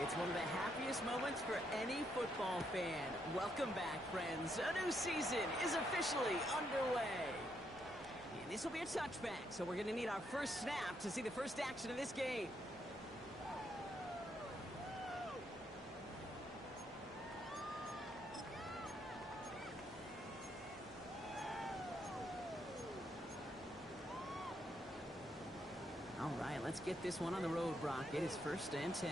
It's one of the happiest moments for any football fan. Welcome back, friends. A new season is officially underway. And this will be a touchback, so we're going to need our first snap to see the first action of this game. All right, let's get this one on the road, Brock. It is 1st and 10.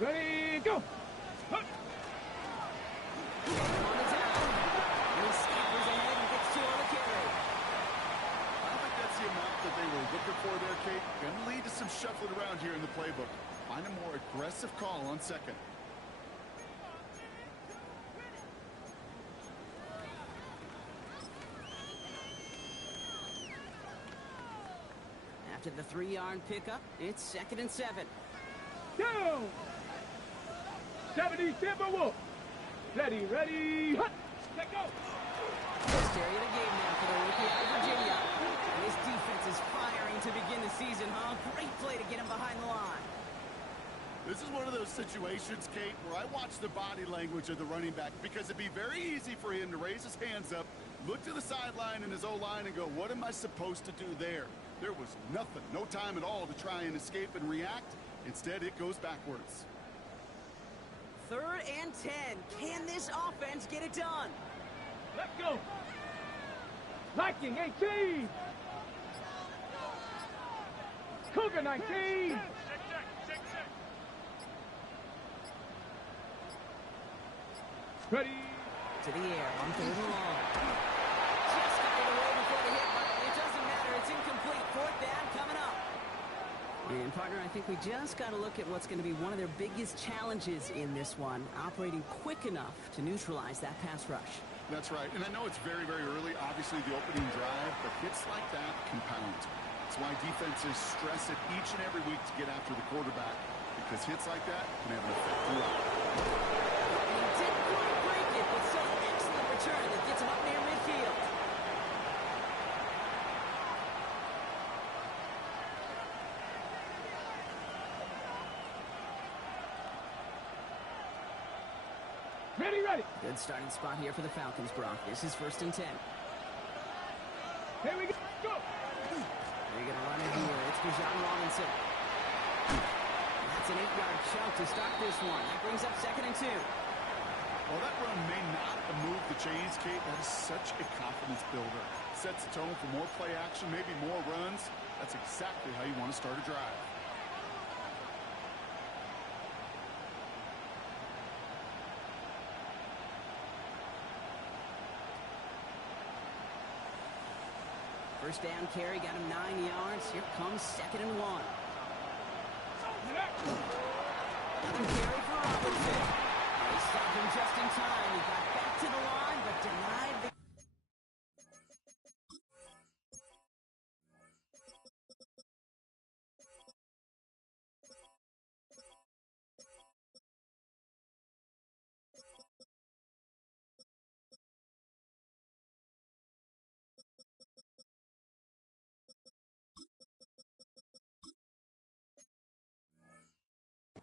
Ready, go! On the down. He scampers ahead and gets 2 on the carry. I don't think that's the amount that they were looking for there, Kate. Going to lead to some shuffling around here in the playbook. Find a more aggressive call on 2nd. After the 3-yard pickup, it's 2nd and 7. Go! 70 Timberwolf. Ready, hut! Let go! First area of the game now for the rookie out of Virginia. And this defense is firing to begin the season, huh? Great play to get him behind the line. This is one of those situations, Kate, where I watch the body language of the running back because it'd be very easy for him to raise his hands up, look to the sideline in his O-line and go, what am I supposed to do there? There was nothing, no time at all to try and escape and react. Instead, it goes backwards. 3rd and 10. Can this offense get it done? Let's go! Liking 18! Cougar 19! Ready? To the air, on 3rd and long. Just got it away before the hit button. It doesn't matter. It's incomplete. 4th down coming up. And, partner, I think we just got to look at what's going to be one of their biggest challenges in this one, operating quick enough to neutralize that pass rush. That's right. And I know it's very, very early, obviously, the opening drive, but hits like that compound. That's why defenses stress it each and every week to get after the quarterback, because hits like that can have an effect throughout. He didn't quite break it, but still an excellent return that gets him up near midfield. Ready! Good starting spot here for the Falcons, Brock. This is 1st and 10. Here we go! Go! They're going to run it here. It's Bijan Robinson. That's an 8-yard chunk to start this one. That brings up 2nd and 2. While that run may not move the chains, Kate, that is such a confidence builder. Sets the tone for more play action, maybe more runs. That's exactly how you want to start a drive. First down carry, got him 9 yards. Here comes 2nd and 1. Carry for Robinson. They stopped him just in time. He got back to the line, but denied the...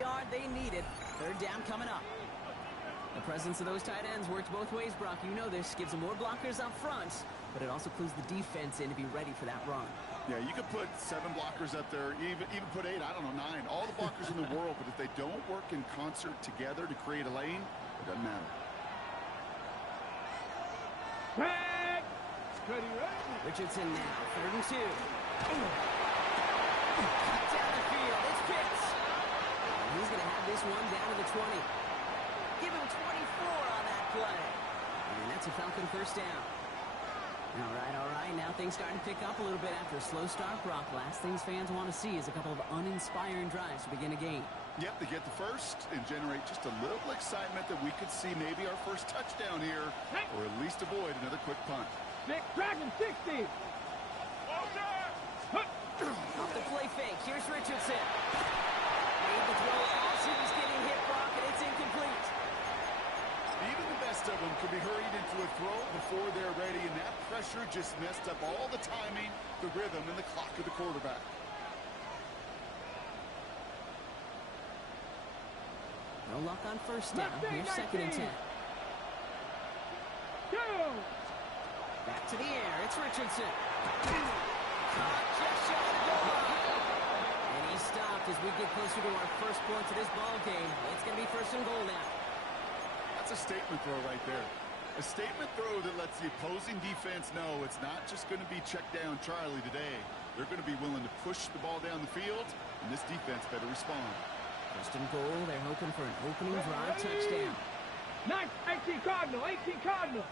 yard they needed. 3rd down coming up. The presence of those tight ends works both ways, Brock. You know this. Gives them more blockers up front, but it also clues the defense in to be ready for that run. Yeah, you could put 7 blockers up there, even put 8, I don't know, 9. All the blockers in the world, but if they don't work in concert together to create a lane, it doesn't matter. Back! Ready! Richardson now, 3rd and 2. Cut down the field. It's Pitts. And he's going to have this one down to the 20. Give him 24 on that play. And that's a Falcon 1st down. All right. Now things starting to pick up a little bit after a slow start, Brock. Last things fans want to see is a couple of uninspiring drives to begin a game. Yep, they get the first and generate just a little excitement that we could see maybe our first touchdown here, or at least avoid another quick punt. Nick Dragon 60! Off the play fake. Here's Richardson. Made the throw as he was getting hit, Brock, and it's incomplete. Even the best of them could be hurried into a throw before they're ready, and that pressure just messed up all the timing, the rhythm, and the clock of the quarterback. No luck on first down. Here's 2nd and 10. Go! Back to the air. It's Richardson. Caught just shy of the goal line. And he stopped as we get closer to our first points of this ball game. It's going to be 1st and goal now. That's a statement throw right there. A statement throw that lets the opposing defense know it's not just going to be check down Charlie today. They're going to be willing to push the ball down the field, and this defense better respond. 1st and goal. They're hoping for an opening drive touchdown. 18 Cardinal, 18 Cardinal.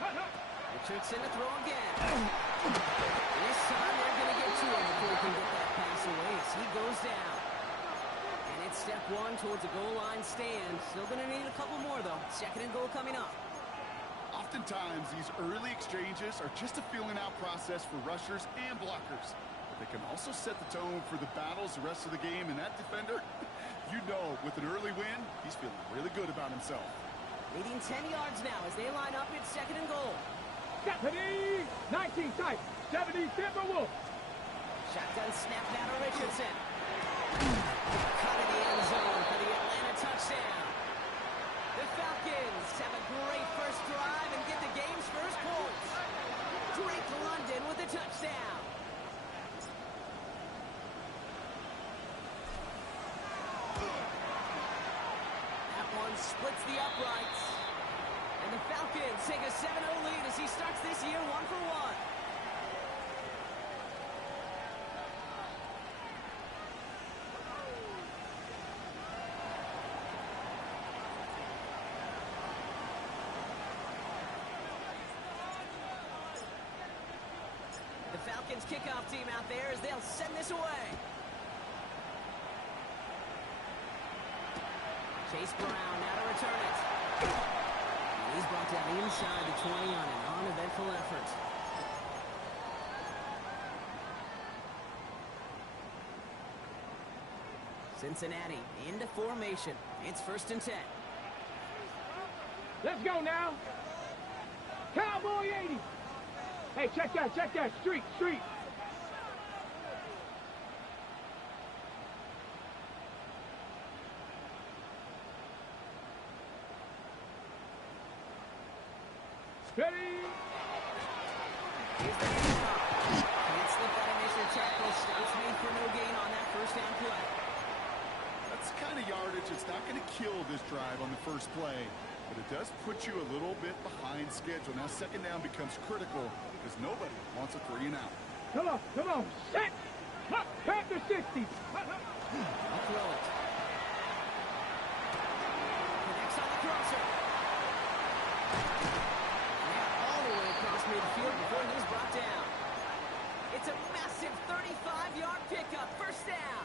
Richardson to throw again. This time they're going to get to him before he can get that pass away as he goes down. And it's step 1 towards a goal line stand. Still going to need a couple more, though. 2nd and goal coming up. Oftentimes, these early exchanges are just a feeling out process for rushers and blockers. But they can also set the tone for the battles the rest of the game. And that defender, you know, with an early win, he's feeling really good about himself. Leading 10 yards now as they line up. It's 2nd and goal. 70, 19 tight, 70 Timberwolves. Shotgun snap now to Richardson. Cut in the end zone for the Atlanta touchdown. The Falcons have a great first drive and get the game's first points. Drake London with a touchdown. That one splits the uprights. And the Falcons take a 7-0 lead as he starts this year 1 for 1. The Falcons kickoff team out there as they'll send this away. Chase Brown now to return it. And he's brought down inside the 20 on an uneventful effort. Cincinnati into formation. It's 1st and 10. Let's go now. Cowboy 80. Hey, check that. Street. Ready? Here's the handoff. Can't slip that initial tackle. Stops made for no gain on that 1st down play. That's the kind of yardage that's not going to kill this drive on the first play, but it does put you a little bit behind schedule. Now 2nd down becomes critical because nobody wants a 3 and out. Come on. Set. Panther 60. I'll throw it. Connects on the crosser. All the way across midfield before he's brought down. It's a massive 35-yard pickup. 1st down.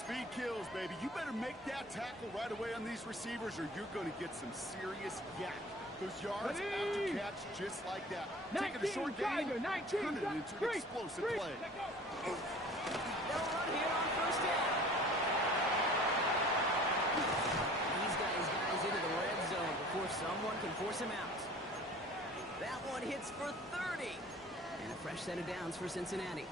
Speed kills, baby. You better make that tackle right away on these receivers or you're going to get some serious yak. Those yards after catch just like that. Taking a short game, turn it into an explosive play. They'll run here on 1st down. These guys into the red zone before someone can force him out. That one hits for 30. And a fresh set of downs for Cincinnati.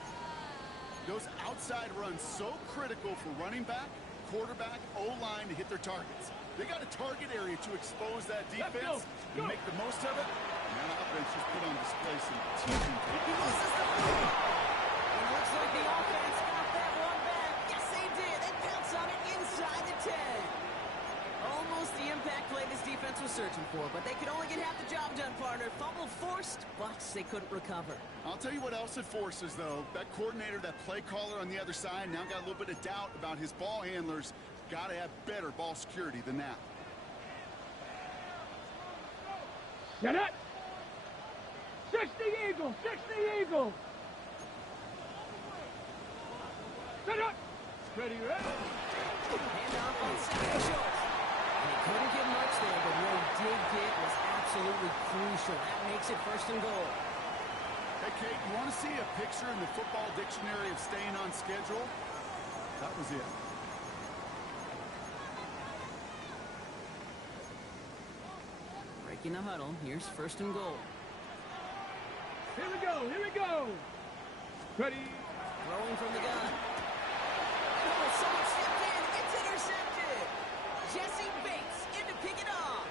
Those outside runs so critical for running back, quarterback, O-line to hit their targets. They got a target area to expose that defense and make the most of it. And that offense just put on display some teaching tape. He loses the ball. It looks like the offense got that one back. Yes, they did. They pounce on it inside the 10. Almost the impact play this defense was searching for, but they could only get half the job done, partner. Fumble forced, but they couldn't recover. I'll tell you what else it forces, though. That coordinator, that play caller on the other side, now got a little bit of doubt about his ball handlers. Got to have better ball security than that. Set it. 60 Eagles. Set up. Ready. Handoff on 2nd and short. And he couldn't get much there, but what he did get was absolutely crucial. That makes it 1st and goal. Hey, Kate, you want to see a picture in the football dictionary of staying on schedule? That was it. Breaking the huddle. Here's 1st and goal. Here we go. Ready. Throwing from the gun. Oh, someone stepped in. It's intercepted. Jesse Bates in to pick it off.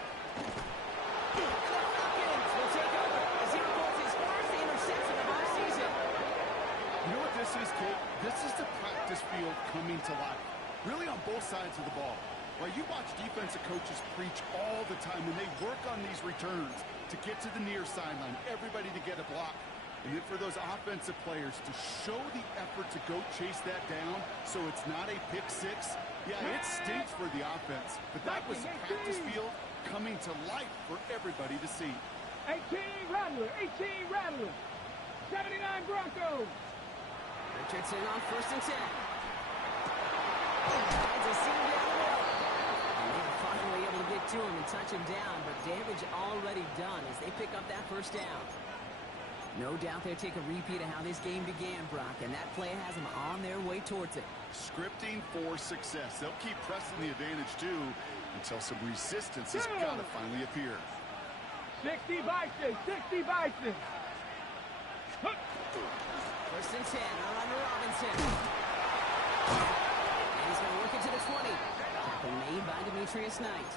And the Falcons will take over as he records his first interception of our season. You know what this is, Kate? This is the practice field coming to life. Really on both sides of the ball. While you watch defensive coaches preach all the time when they work on these returns to get to the near sideline, everybody to get a block. And then for those offensive players to show the effort to go chase that down so it's not a pick six. Yeah, it stinks for the offense, but that was the practice field coming to life for everybody to see. 18 Rattler, 18 Rattler. 79 Broncos. Richardson on 1st and 10. Finds a seam down the middle. And they are finally able to get to him and touch him down, but damage already done as they pick up that 1st down. No doubt they'll take a repeat of how this game began, Brock, and that play has them on their way towards it. Scripting for success. They'll keep pressing the advantage, too, until some resistance has got to finally appear. 60 Bison, 60 Bison. 1st and 10, on Robinson. And he's going to work it to the 20. Tackle made by Demetrius Knight.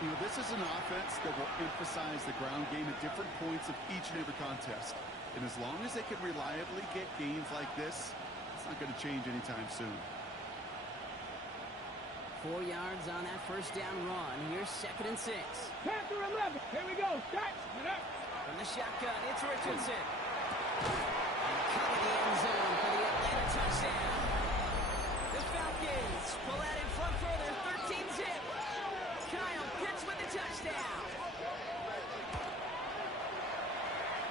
You know, this is an offense that will emphasize the ground game at different points of each and every contest. And as long as they can reliably get gains like this, it's not going to change anytime soon. 4 yards on that 1st down run. Here's 2nd and 6. Panther 11. Here we go. Start. From the shotgun, it's Richardson. And coming the end zone for the Atlanta touchdown. The Falcons pull out in front further, 13-zip. Kyle Pitts with the touchdown.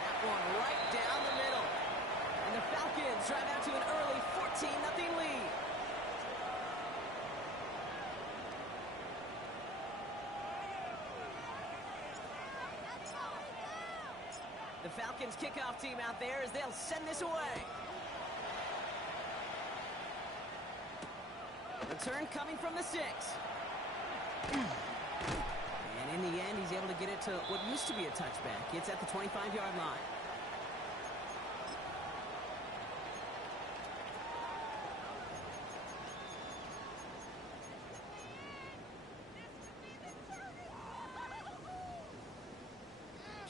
That one right down the middle. And the Falcons drive out to an early 14-0 lead. The Falcons kickoff team out there as they'll send this away. Return coming from the 6. And in the end, he's able to get it to what used to be a touchback. It's at the 25-yard line.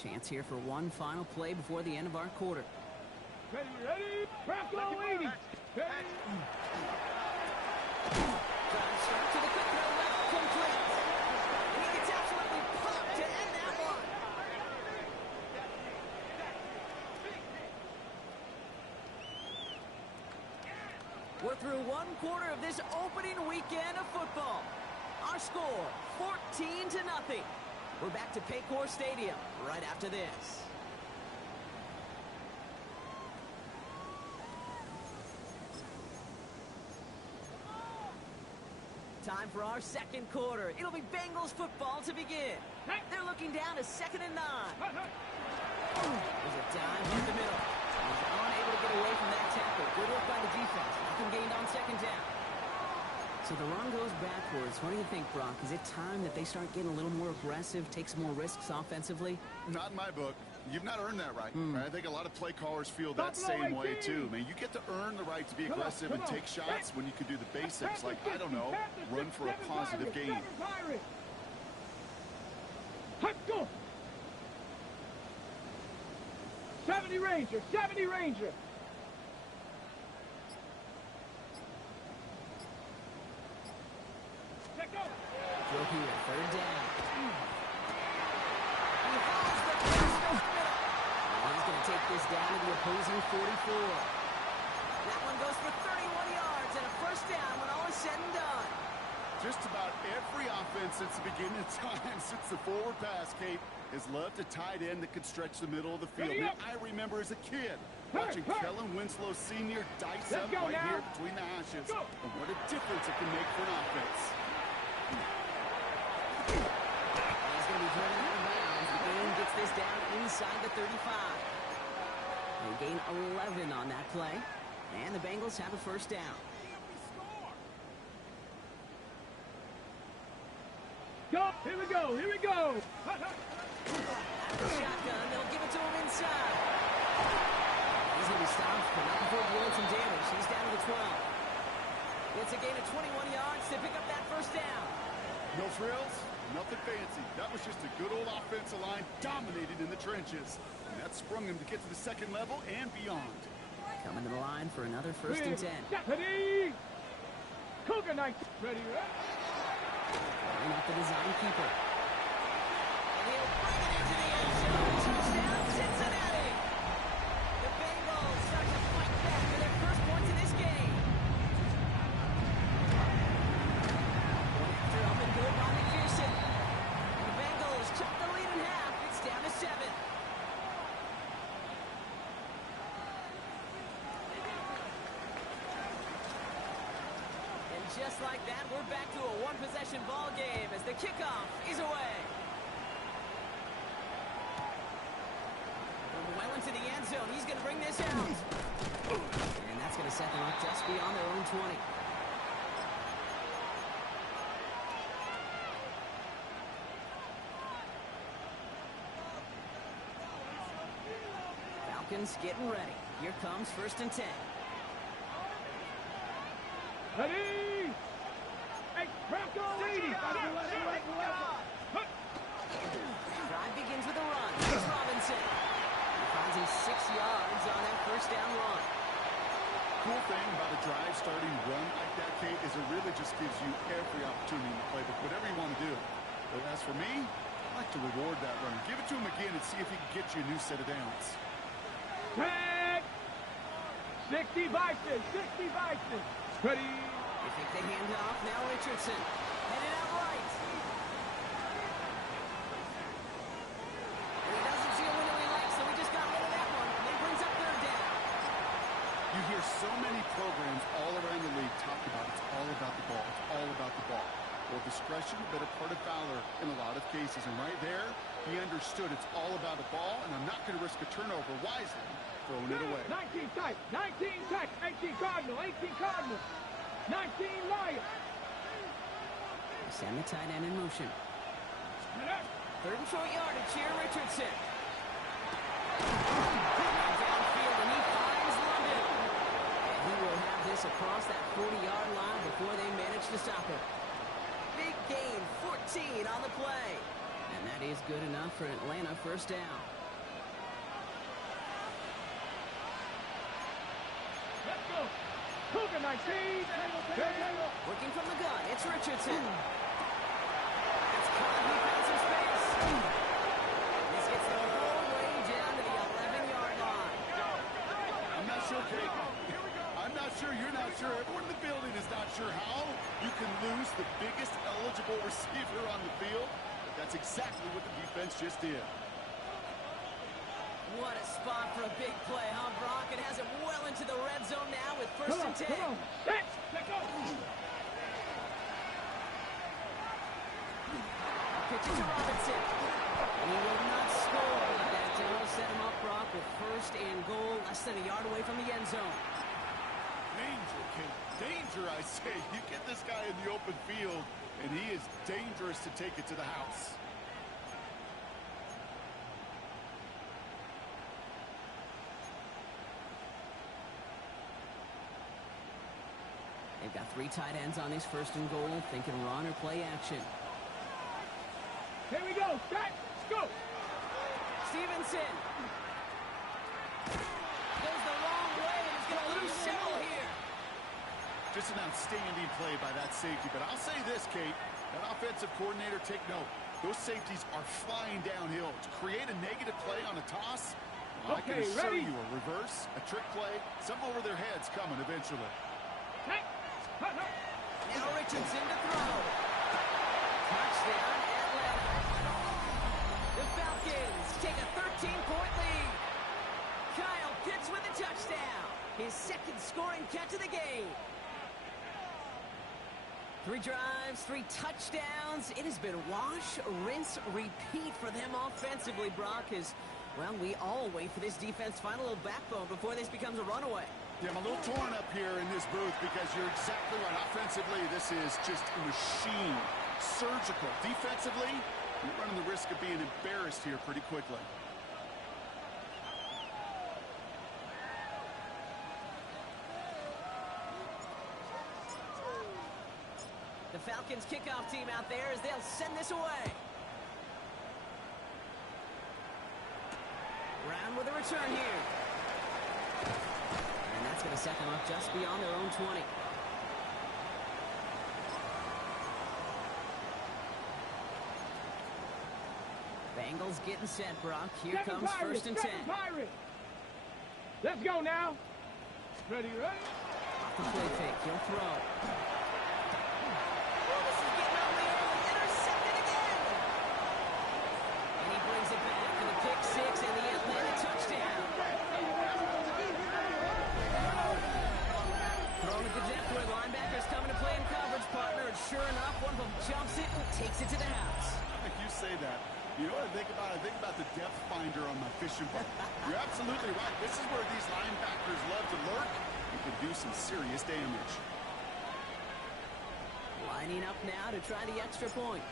Chance here for one final play before the end of our quarter. Ready, ready. Bronco 80. Ready. Drive start to the quick throw left, complete. And he gets absolutely pumped to end that one. We're through one quarter of this opening weekend of football. Our score, 14-0. We're back to Paycor Stadium right after this. Time for our 2nd quarter. It'll be Bengals football to begin. They're looking down to 2nd and 9. There's a dive in the middle. He's unable to get away from that tackle. Good work by the defense. Nothing gained on 2nd down. So the run goes backwards. What do you think, Brock? Is it time that they start getting a little more aggressive, take some more risks offensively? Not in my book. You've not earned that right. I think a lot of play callers feel that same way, too. Man, you get to earn the right to be aggressive and take shots when you can do the basics, like, I don't know, run for a positive gain. Go. 70 Ranger, 70 Ranger. Go here, 3rd down. He hauls the first over the middle. And he's going to take this down to the opposing 44. That one goes for 31 yards and a 1st down when all is said and done. Just about every offense since the beginning of time, since the forward pass, Kate, has loved a tight end that could stretch the middle of the field. I remember as a kid watching Kellen Winslow Sr. dice up right here between the hashes. And what a difference it can make for an offense. He's going to be driven out of bounds. The game gets this down inside the 35. They gain 11 on that play. And the Bengals have a 1st down. Go! Here we go! Here we go! After the shotgun, they'll give it to him inside. He's going to be stopped, but not before doing some damage. He's down to the 12. It's a gain of 21 yards to pick up that 1st down. trenches. And that sprung him to get to the second level and beyond. Coming to the line for another 1st and 10. Ready. Cougar Knights. Ready. Line up the design keeper. And he'll bring it into the end zone. Touchdown, Cincinnati. The Bengals start to fight back for their first points in this game. One after up and good by McPherson. The Bengals chop the lead in half. It's down to 7. Just like that, we're back to a one-possession ball game as the kickoff is away. From well into the end zone, he's going to bring this out. And that's going to set them up just beyond their own 20. Falcons getting ready. Here comes 1st and 10. Ready. Drive begins with a run. Here's Robinson. He finds him 6 yards on that first down run. Cool thing about a drive starting run like that, Kate, is it really just gives you every opportunity to play whatever you want to do. But as for me, I like to reward that runner. Give it to him again and see if he can get you a new set of downs. 60 Vikings. 60 Vikings. Ready. They take the handoff. Now Richardson. Headed out right. And he doesn't see a window he likes, so he just got rid of that one. And he brings up 3rd down. You hear so many programs all around the league talk about it's all about the ball. It's all about the ball. Well, discretion, a better part of valor in a lot of cases. And right there, he understood it's all about the ball, and I'm not going to risk a turnover wisely, throwing it away. 19 tight. 19 tight. 18 Cardinal. 18 Cardinal. 19 Lions. Send the tight end in motion. 3rd and short yardage here, Richardson. Downfield, and he finds London. And he will have this across that 40-yard line before they manage to stop him. Big gain, 14 on the play. And that is good enough for Atlanta 1st down. Let's go. Cougar 19. Working from the gun, it's Richardson. That's caught, he found some space. This gets the whole way down to the 11-yard line. I'm not sure, Kate. I'm not sure. You're not sure. Everyone in the building is not sure how you can lose the biggest eligible receiver on the field. But that's exactly what the defense just did. What a spot for a big play, huh, Brock? It has it well into the red zone now with 1st and 10. Come on. Let's go. Pitch it to Robinson. He will not score, but that will set him up, Brock, with 1st and goal, less than a yard away from the end zone. Danger, Kate. Danger, I say. You get this guy in the open field, and he is dangerous to take it to the house. They've got 3 tight ends on this 1st and goal, thinking run or play action. Here we go. Let's go. Stevenson goes the wrong way and is going to lose several here. Just an outstanding play by that safety. But I'll say this, Kate. That offensive coordinator, take note. Those safeties are flying downhill. To create a negative play on a toss, well, Okay, I can assure ready? you a reverse, a trick play, something over their heads coming eventually. Hey. Now Richardson to throw. Touchdown, Atlanta. The Falcons take a 13-point lead. Kyle Pitts with a touchdown. His 2nd scoring catch of the game. 3 drives, 3 touchdowns. It has been wash, rinse, repeat for them offensively, Brock, as, well, we all wait for this defense to find a little backbone before this becomes a runaway. Yeah, I'm a little torn up here in this booth because you're exactly right. Offensively, this is just a machine. Surgical. Defensively, you're running the risk of being embarrassed here pretty quickly. The Falcons kickoff team out there as they'll send this away. return here. And that's going to set them up just beyond their own 20. Bengals getting set, Brock. Here comes first and 10. Let's go now. Ready, ready? Off the play fake. He'll throw. Oh, this is getting ugly early. Intercepted again. And he brings it back for the pick six and the Atlanta touchdown. Throwing it to Jeffrey. Linebacker's coming to play in coverage, partner. And sure enough, one of them jumps it and takes it to the house. You say that. You know what I think about? I think about the depth finder on my fishing boat. You're absolutely right. This is where these linebackers love to lurk. You can do some serious damage. Lining up now to try the extra point.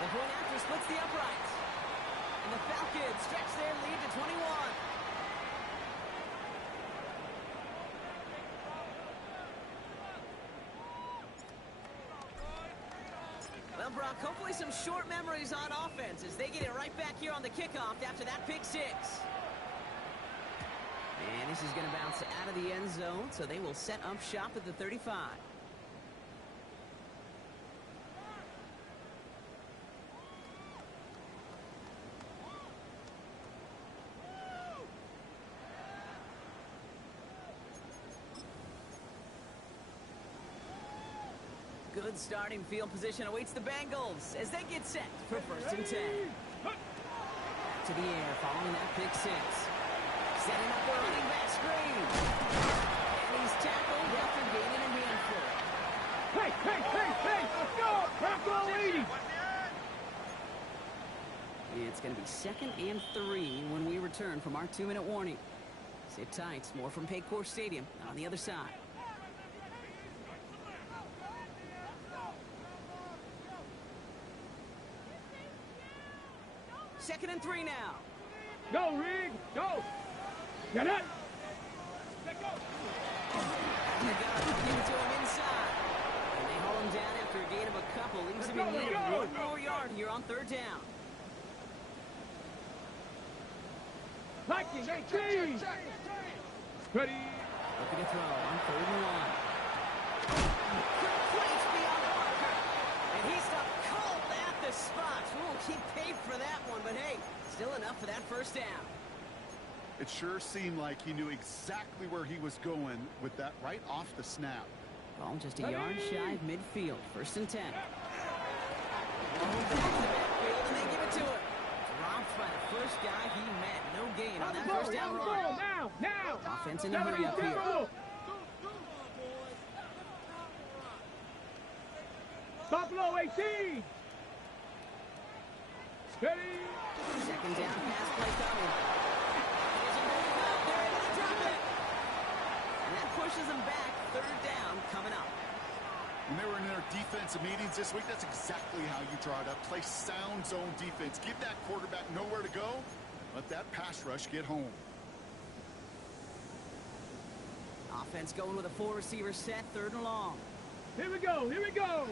The point after splits the uprights. And the Falcons stretch their lead to 21. Well, Brock, hopefully some short memories on offense as they get it right back here on the kickoff after that pick six. And this is going to bounce out of the end zone, so they will set up shop at the 35. Good starting field position awaits the Bengals as they get set for first and 10. Back to the air following that pick six. Setting up the running back screen. And he's tackled after gaining a handful. Hey, let's go! Tackle 80! It's going to be 2nd and 3 when we return from our 2-minute warning. Sit tight, more from Paycor Stadium on the other side. Second and 3 now. Go, Rig! Go! Get it! Let go! And they got to give it to him inside. And they hold him down after a gain of a couple. Leaves him in need of one more yard here on 3rd down. Vikings, 18! Ready? Looking to throw on 3rd and 1. Complete beyond the marker. And he stopped cold at the spot. We won't keep paid for that one, but hey, still enough for that first down. It sure seemed like he knew exactly where he was going with that right off the snap. Ball just a yard shy of midfield. 1st and 10. Back to the backfield, and they give it to him. Dropped by the first guy he met. No gain on that first down run. Now! Offense in a hurry up here. Buffalo 18! Ready? 2nd down, pass play coming. There's a move out. They're able to drop it. And that pushes them back. 3rd down coming up. When they were in their defensive meetings this week, that's exactly how you draw it up. Play sound zone defense. Give that quarterback nowhere to go. Let that pass rush get home. Offense going with a 4-receiver set. 3rd and long. Here we go!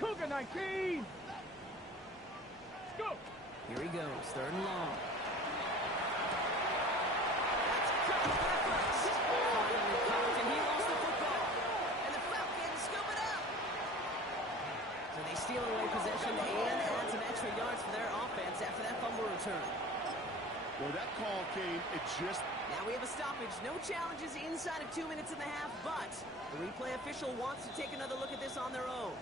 Cougar 19! Go! Here he goes. 3rd and long. That's caught for the first. Finally caught, and he lost the football. And the Falcons scoop it up. So they steal away possession and add some extra yards for their offense after that fumble return. Well, that call came, it just... Now we have a stoppage. No challenges inside of 2 minutes and a half, but the replay official wants to take another look at this on their own.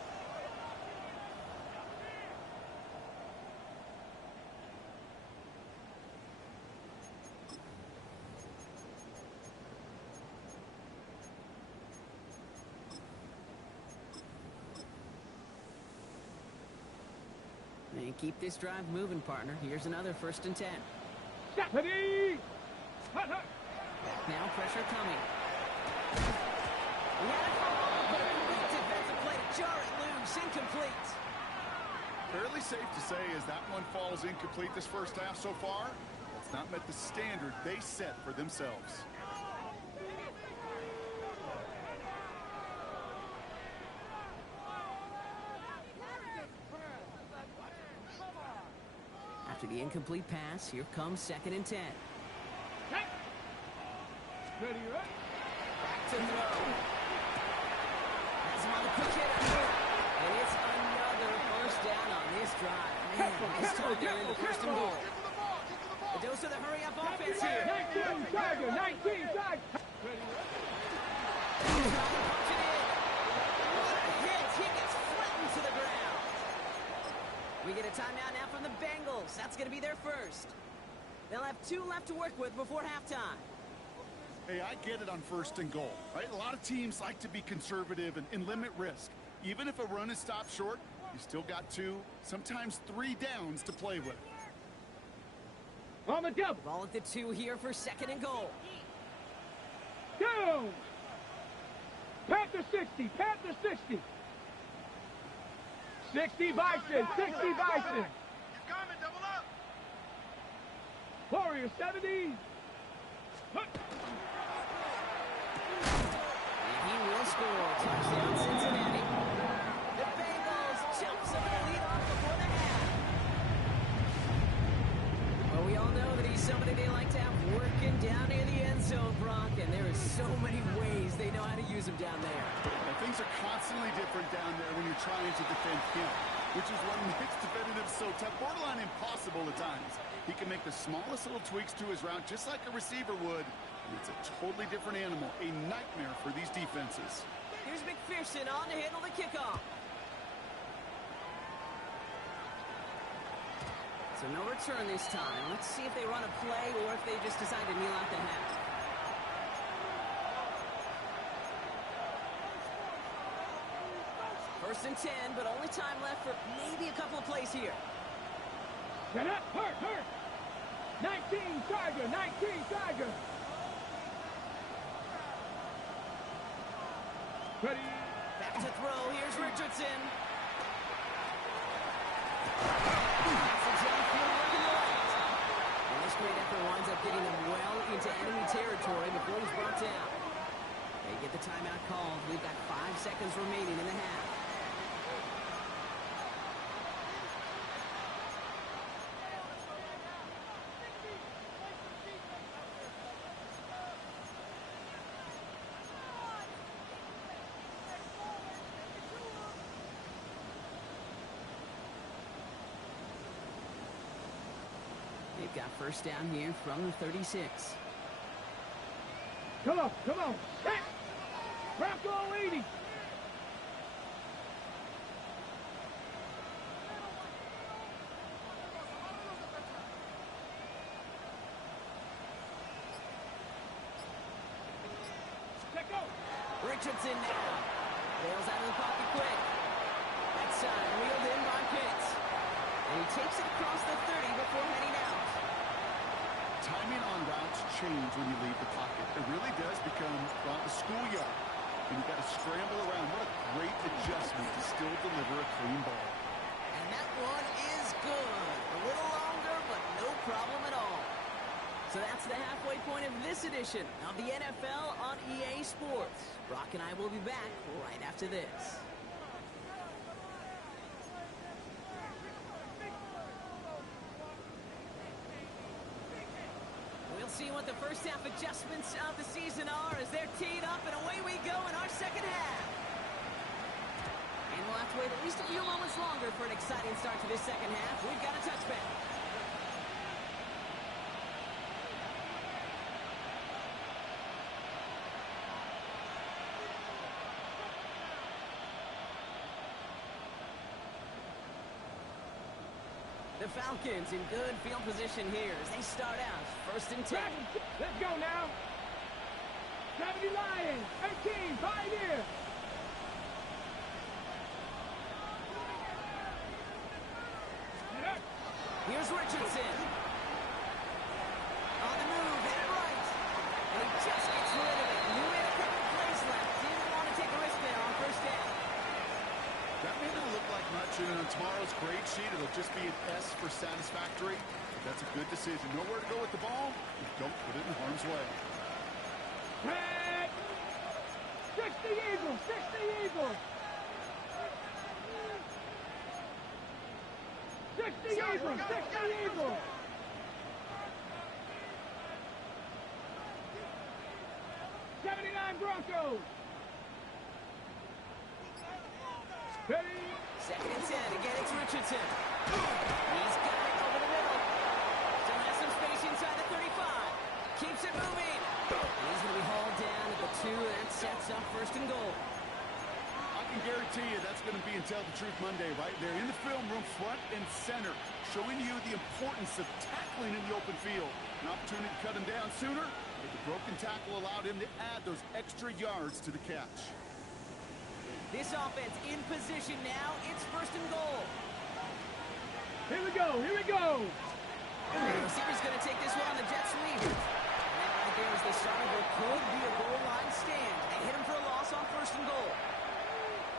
And keep this drive moving, partner. Here's another 1st and 10. Ready? Hut! Back now, pressure coming. We had a fumble, but a great defensive play to jar it loose. Incomplete. Fairly safe to say as that one falls incomplete this first half so far, it's not met the standard they set for themselves. After the incomplete pass, here comes 2nd and 10. Check. Ready, right? Back to throw. Has him on the quick hitter. And it's another first down on this drive. Man, this time they're in the 1st and goal. The dose of the hurry-up offense here. 19 Tiger, 19 Tiger. Ready, right? He's trying to punch it in. What a hit. He gets flattened to the ground. We get a timeout now from the Bengals. That's going to be their first. They'll have 2 left to work with before halftime. Hey, I get it on 1st and goal, right? A lot of teams like to be conservative and limit risk. Even if a run is stopped short, you still got 2, sometimes 3 downs to play with. On the double. Ball at the 2 here for 2nd and goal. Down. Panther 60, Panther 60. 60 Bison, 60 Bison. He's coming, double up. Warrior 70. And he will score. Touchdown, Cincinnati. The Bengals jump some of the lead off before the half. Well, we all know that he's somebody they like to have working down near the end zone, Brock, and there is so many ways they know how to use him down there. Now, things are constantly different down there when you're trying to defend him, which is what makes defending him so tough, borderline impossible at times. He can make the smallest little tweaks to his route just like a receiver would. It's a totally different animal, a nightmare for these defenses. Here's McPherson on to handle the kickoff. So no return this time. Let's see if they run a play or if they just decide to kneel out the half. First and 10, but only time left for maybe a couple of plays here. Get up, hurt. 19 Tiger, 19 Tiger. Ready. Back to throw. Here's Richardson. And this great effort winds up getting them well into enemy territory before he's brought down. They get the timeout called. We've got 5 seconds remaining in the half. They've got first down here from the 36. Come on. Set. Bronco 80. Check out. Richardson now. Bails out of the pocket quick. That side wheeled in by Pitts. And he takes it across the 30 before heading out. Timing on routes change when you leave the pocket. It really does become, well, the schoolyard. And you got to scramble around. What a great adjustment to still deliver a clean ball. And that one is good. A little longer, but no problem at all. So that's the halfway point of this edition of the NFL on EA Sports. Brock and I will be back right after this. We'll see what the first half adjustments of the season are as they're teed up, and away we go in our second half. And we'll have to wait at least a few moments longer for an exciting start to this second half. We've got a touchback. The Falcons in good field position here as they start out first and 10. Let's go now. 70 Lions, 18 Pioneer. Here's Richardson. On the move, hit it right. And he just gets rid of it. Knew he had a couple plays left. Didn't want to take a risk there on first down. That may not look like much, and on tomorrow's grade sheet, it'll just be an S for satisfactory. But that's a good decision. Nowhere to go with the ball, and don't put it in harm's way. Red. 60 Eagles, 60 Eagles. 60 60 Eagles! 60 Eagles! '79 Broncos! Ready? Second and 10. Again, it's Richardson. He's got it over the middle. Still has some space inside the 35. Keeps it moving. He's going to be hauled down at the 2. That sets up first and goal. I can guarantee you that's going to be in Tell the Truth Monday right there in the film room, front and center, showing you the importance of tackling in the open field. An opportunity to cut him down sooner, but the broken tackle allowed him to add those extra yards to the catch. This offense in position now. It's first and goal. Here we go, here we go! The receiver's going to take this one on the jet sweep. And that right there is the start of what could be a goal line stand. They hit him for a loss on first and goal.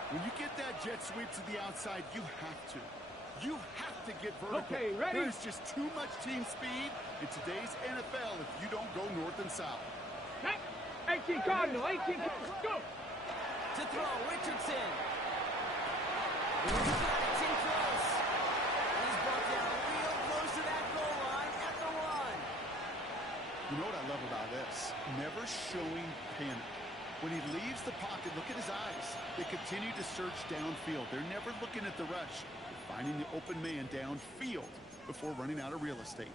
When you get that jet sweep to the outside, you have to. You have to get vertical. Okay, ready? There's just too much team speed in today's NFL if you don't go north and south. 18 Cardinal, 18 go! To throw, Richardson. He's got it, it's in close. He's brought down real close to that goal line at the 1. You know what I love about this? Never showing panic. When he leaves the pocket, look at his eyes. They continue to search downfield. They're never looking at the rush. They're finding the open man downfield before running out of real estate.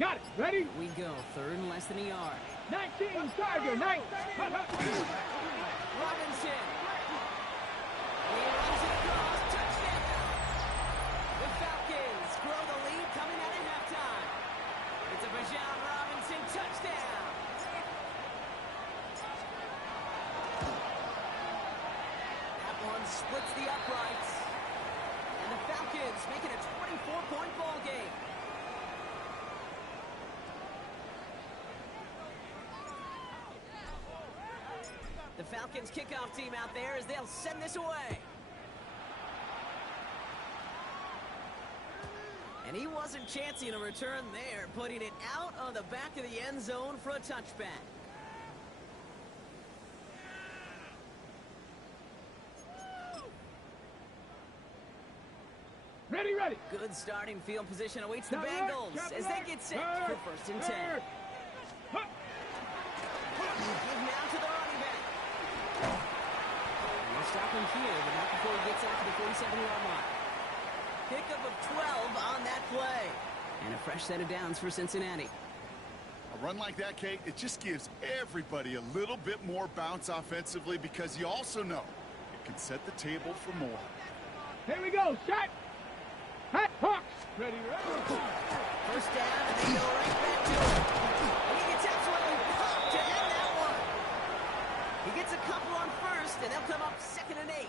Got it, ready? We go, third and less than a yard. 19 Tiger, 9. Robinson. He runs it across, touchdown. The Falcons grow the lead coming out at halftime. It's a Bijan Robinson touchdown. That one splits the uprights. And the Falcons make it a 24-point ball game. The Falcons kickoff team out there as they'll send this away. And he wasn't chancing a return there, putting it out on the back of the end zone for a touchback. Ready, ready. Good starting field position awaits the Now, Bengals right, as they get set for first and 10. Give now to the running back. And they'll stop him here, but not before he gets out to the 47-yard line. Pickup of 12 on that play. And a fresh set of downs for Cincinnati. A run like that, Kate, it just gives everybody a little bit more bounce offensively because you also know it can set the table for more. Here we go, shot. Hot Hawks. Ready, ready. First down, and they go right back to it. And he gets absolutely pumped to end that one. He gets a couple on first, and they'll come up 2nd and 8.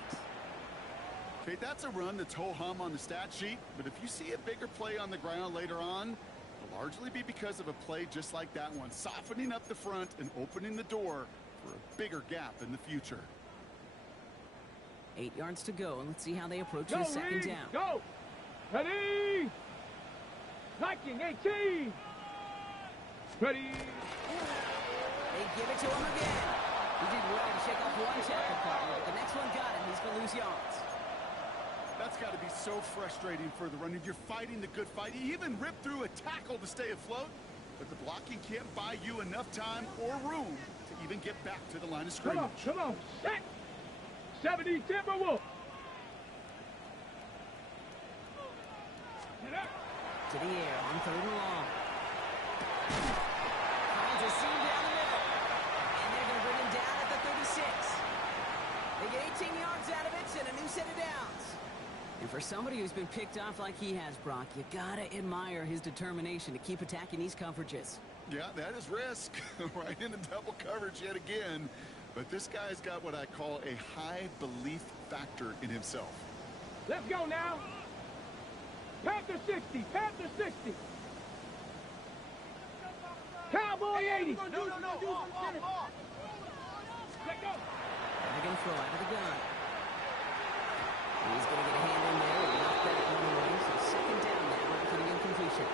Okay, that's a run that's ho-hum on the stat sheet, but if you see a bigger play on the ground later on, it'll largely be because of a play just like that one, softening up the front and opening the door for a bigger gap in the future. 8 yards to go, and let's see how they approach Go, the second Reed, down. go. Ready. Liking 18. Ready. They give it to him again. He did well to shake off one tackle partner, but the next one got him. He's going to lose yards. That's got to be so frustrating for the runner. You're fighting the good fight. You even ripped through a tackle to stay afloat, but the blocking can't buy you enough time or room to even get back to the line of scrimmage. Come on, set. 70 Timberwolves. Get up. To the air on 3rd and long. Finds a seam down the middle. And they're going to bring him down at the 36. They get 18 yards out of it and a new set of downs. And for somebody who's been picked off like he has, Brock, you got to admire his determination to keep attacking these coverages. Yeah, that is risk. Right into double coverage yet again. But this guy's got what I call a high belief factor in himself. Let's go now. Panther 60. Panther 60. Cowboy 80. No. Let go. They're going to throw out of the gun. He's going to get a hand in there and knock that one away. So second down now after the incompletion.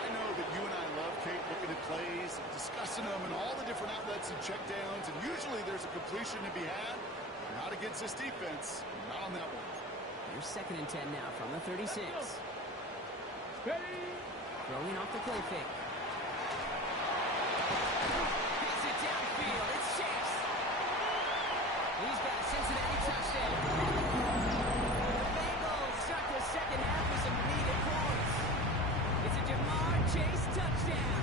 I know that you and I love, Kate, looking at plays, discussing them and all the different outlets and checkdowns, and usually there's a completion to be had. Not against this defense. Not on that one. Here's second and 10 now from the 36. Ready? Throwing off the play fake. Hits it downfield. It's Chase. He's got a Cincinnati touchdown. The Bengals start the second half with some needed points. It's a Jamar Chase touchdown.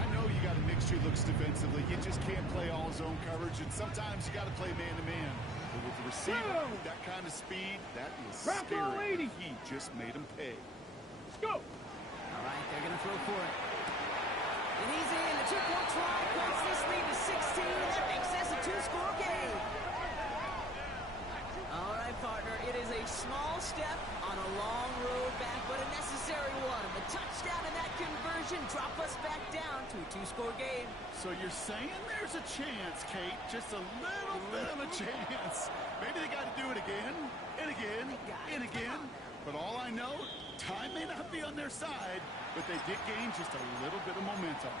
I know you got to mix your looks defensively. You just can't play all zone coverage, and sometimes you got to play man-to-man. But with the receiver with that kind of speed, that is scary. He just made him pay. Let's go. All right, they're going to throw for it. And he's in. The 2-point try cuts this lead to 16. That makes this a 2-score game. All right, partner. It is a small step on a long road back, but a necessary one. The touchdown and that conversion drop us back down to a 2-score game. So you're saying there's a chance, Kate, just a little bit of a chance. Maybe they got to do it again, and again, and again. But all I know, time may not be on their side, but they did gain just a little bit of momentum.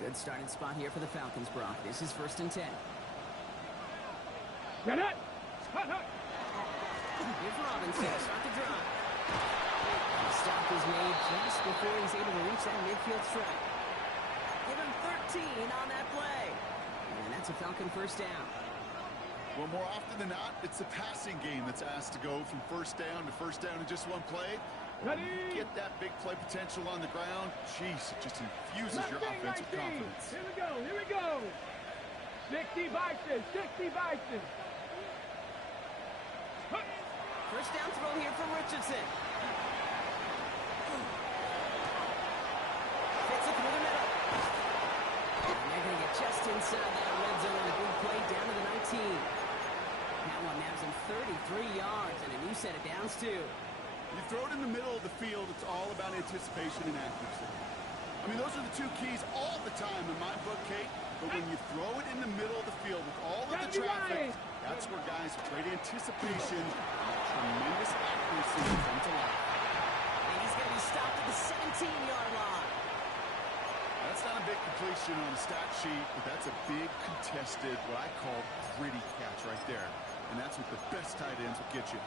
Good starting spot here for the Falcons, Brock. This is first and 10. Get it. Hut, hut. Here's Robinson. Start the drive. The stop is made just before he's able to reach that midfield strike. Give him 13 on that play. And that's a Falcon first down. Well, more often than not, it's a passing game that's asked to go from first down in just one play. Ready? Get that big play potential on the ground. Jeez, it just infuses your offensive confidence. Here we go. Here we go. 60 Bison. 60 Bison. First down throw here from Richardson. Fits it through the middle. And they're going to get just inside that red zone on a big play down to the 19. That one nabs him 33 yards and a new set of downs, too. You throw it in the middle of the field, it's all about anticipation and accuracy. I mean, those are the two keys all the time in my book, Kate. But when you throw it in the middle of the field with all of the traffic, that's where guys with great anticipation and tremendous accuracy come to life. And he's going to be stopped at the 17-yard line. That's not a big completion on the stat sheet, but that's a big contested, what I call gritty catch right there. And that's what the best tight ends will get you.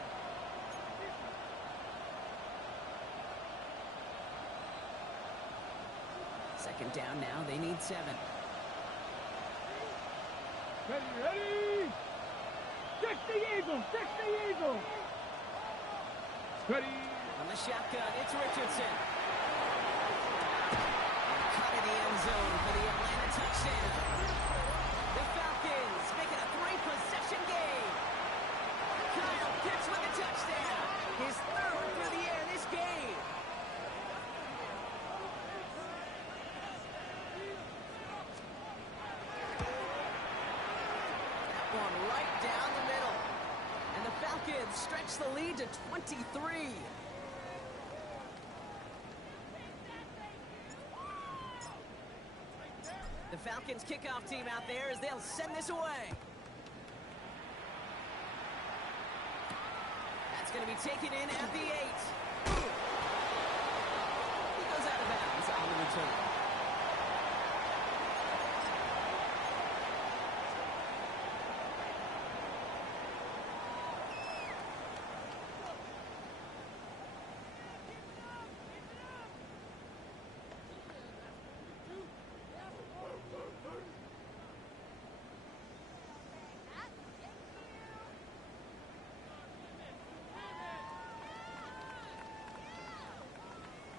Second down now. They need 7. Ready, ready. 60 Eagles. 60 Eagles. Ready. On the shotgun, it's Richardson. Cut in the end zone for the Atlanta touchdown. The Falcons make it a 3-possession game. Kyle Pitts with a touchdown. His 3rd through the air this game. One right down the middle. And the Falcons stretch the lead to 23. The Falcons kickoff team out there as they'll send this away. That's going to be taken in at the 8. He goes out of bounds on the return.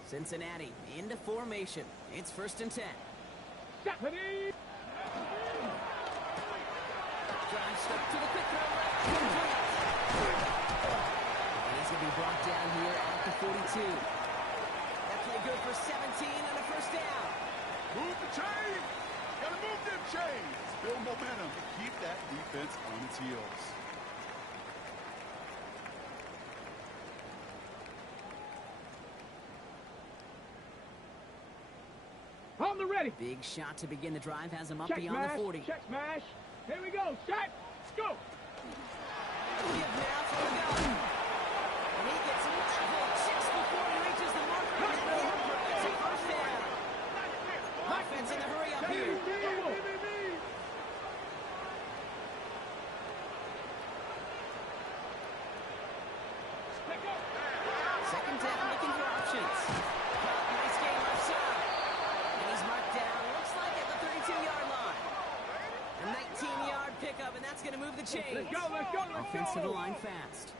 Cincinnati into formation. It's first and 10. Ready. Drive stuck to the quick throw left. Complete. And he's going to be brought down here at the 42. That play play good for 17 and a first down. Move the chains! Gotta move them chains! Build momentum. Keep that defense on its heels. On the ready. Big shot to begin the drive has him up Check beyond smash. the 40. Check smash. Here we go. Shot. Let's go. Give now for the go. And he gets leveled just before he reaches the marker. And it's a first down. Offense in the hurry up here. Second down, looking for options. Nice game left side. And he's marked down, looks like at the 32-yard line. A 19-yard pickup, and that's going to move the chains. Let's go. Let's go. Let's Offense to the go. line fast.